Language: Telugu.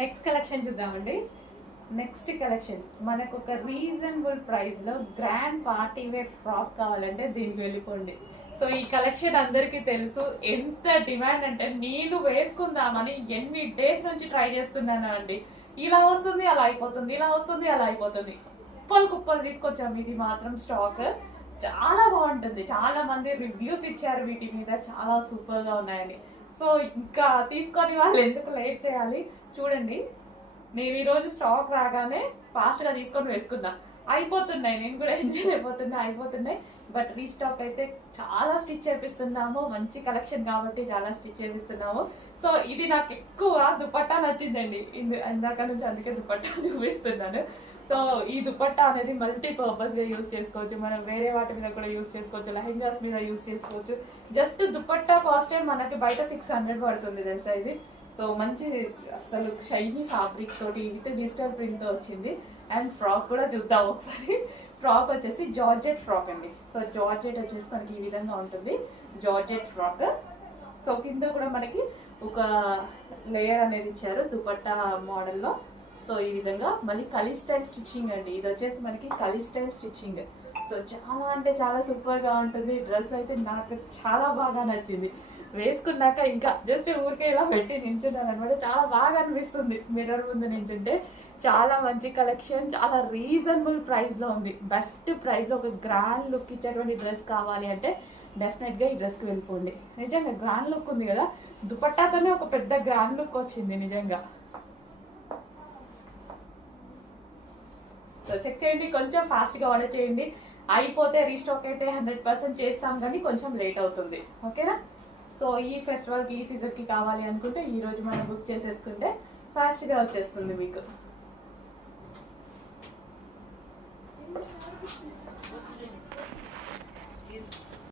నెక్స్ట్ కలెక్షన్ చూద్దామండి. నెక్స్ట్ కలెక్షన్ మనకు ఒక రీజనబుల్ ప్రైస్ లో గ్రాండ్ పార్టీ వేర్ ఫ్రాక్ కావాలంటే దీనికి వెళ్ళిపోండి. సో ఈ కలెక్షన్ అందరికీ తెలుసు, ఎంత డిమాండ్ అంటే నేను వేసుకుందామని ఎన్ని డేస్ నుంచి ట్రై చేస్తున్నాను అండి. ఇలా వస్తుంది అలా అయిపోతుంది, ఇలా వస్తుంది అలా అయిపోతుంది. కుప్పలు కుప్పలు తీసుకొచ్చాము. ఇది మాత్రం స్టాక్ చాలా బాగుంటుంది. చాలా మంది రివ్యూస్ ఇచ్చారు వీటి మీద, చాలా సూపర్ గా ఉన్నాయని. సో ఇంకా తీసుకొని వాళ్ళు ఎందుకు లేట్ చేయాలి, చూడండి. నేను ఈరోజు స్టాక్ రాగానే ఫాస్ట్గా తీసుకొని వేసుకున్నా. అయిపోతున్నాయి, నేను కూడా ఎంజాయ్ అయిపోతున్నాయి. బట్ రీస్టాక్ అయితే చాలా స్టిచ్ చేపిస్తున్నాము. మంచి కలెక్షన్ కాబట్టి చాలా స్టిచ్ చేపిస్తున్నాము. సో ఇది నాకు ఎక్కువ దుపట్టా నచ్చిందండి ఇందాక నుంచి, అందుకే దుపట్టా చూపిస్తున్నాను. సో ఈ దుపట్టా అనేది మల్టీపర్పస్గా యూస్ చేసుకోవచ్చు. మనం వేరే వాటి మీద కూడా యూస్ చేసుకోవచ్చు, లెహెంగాస్ మీద యూస్ చేసుకోవచ్చు. జస్ట్ దుపట్టా కాస్టే మనకి బయట 600 పడుతుంది తెలుసా ఇది. సో మంచి అసలు షైనీ ఫ్యాబ్రిక్ తోటి విత్ డిజిటల్ ప్రింట్ తో వచ్చింది. అండ్ ఫ్రాక్ కూడా చూద్దాం ఒకసారి. ఫ్రాక్ వచ్చేసి జార్జెట్ ఫ్రాక్ అండి. సో జార్జెట్ వచ్చేసి మనకి ఈ విధంగా ఉంటుంది, జార్జెట్ ఫ్రాక్. సో కింద కూడా మనకి ఒక లేయర్ అనేది ఇచ్చారు దుపట్టా మోడల్లో. సో ఈ విధంగా మళ్ళీ కలీ స్టైల్ స్టిచ్చింగ్ అండి. ఇది వచ్చేసి మనకి కలీ స్టైల్ స్టిచ్చింగ్. సో చాలా అంటే చాలా సూపర్ గా ఉంటుంది. డ్రెస్ అయితే నాకు చాలా బాగా నచ్చింది. వేసుకున్నాక ఇంకా జస్ట్ ఊరికే ఇలా పెట్టి నించున్నాను అనమాట. చాలా బాగా అనిపిస్తుంది మిర్రర్ ముందు నించుంటే. చాలా మంచి కలెక్షన్, చాలా రీజనబుల్ ప్రైస్ లో ఉంది. బెస్ట్ ప్రైస్ లో ఒక గ్రాండ్ లుక్ ఇచ్చేటువంటి డ్రెస్ కావాలి అంటే డెఫినెట్ గా ఈ డ్రెస్ కి వెళ్ళిపోండి. నిజంగా గ్రాండ్ లుక్ ఉంది కదా, దుపట్టాతోనే ఒక పెద్ద గ్రాండ్ లుక్ వచ్చింది నిజంగా. సో చెక్ చేయండి, కొంచెం ఫాస్ట్గా ఆర్డర్ చేయండి. అయిపోతే రీస్టాక్ అయితే 100% చేస్తాం, కానీ కొంచెం లేట్ అవుతుంది. ఓకేనా? సో ఈ ఫెస్టివల్కి ఈ సీజన్కి కావాలి అనుకుంటే ఈరోజు మనం బుక్ చేసేసుకుంటే ఫాస్ట్గా వచ్చేస్తుంది మీకు.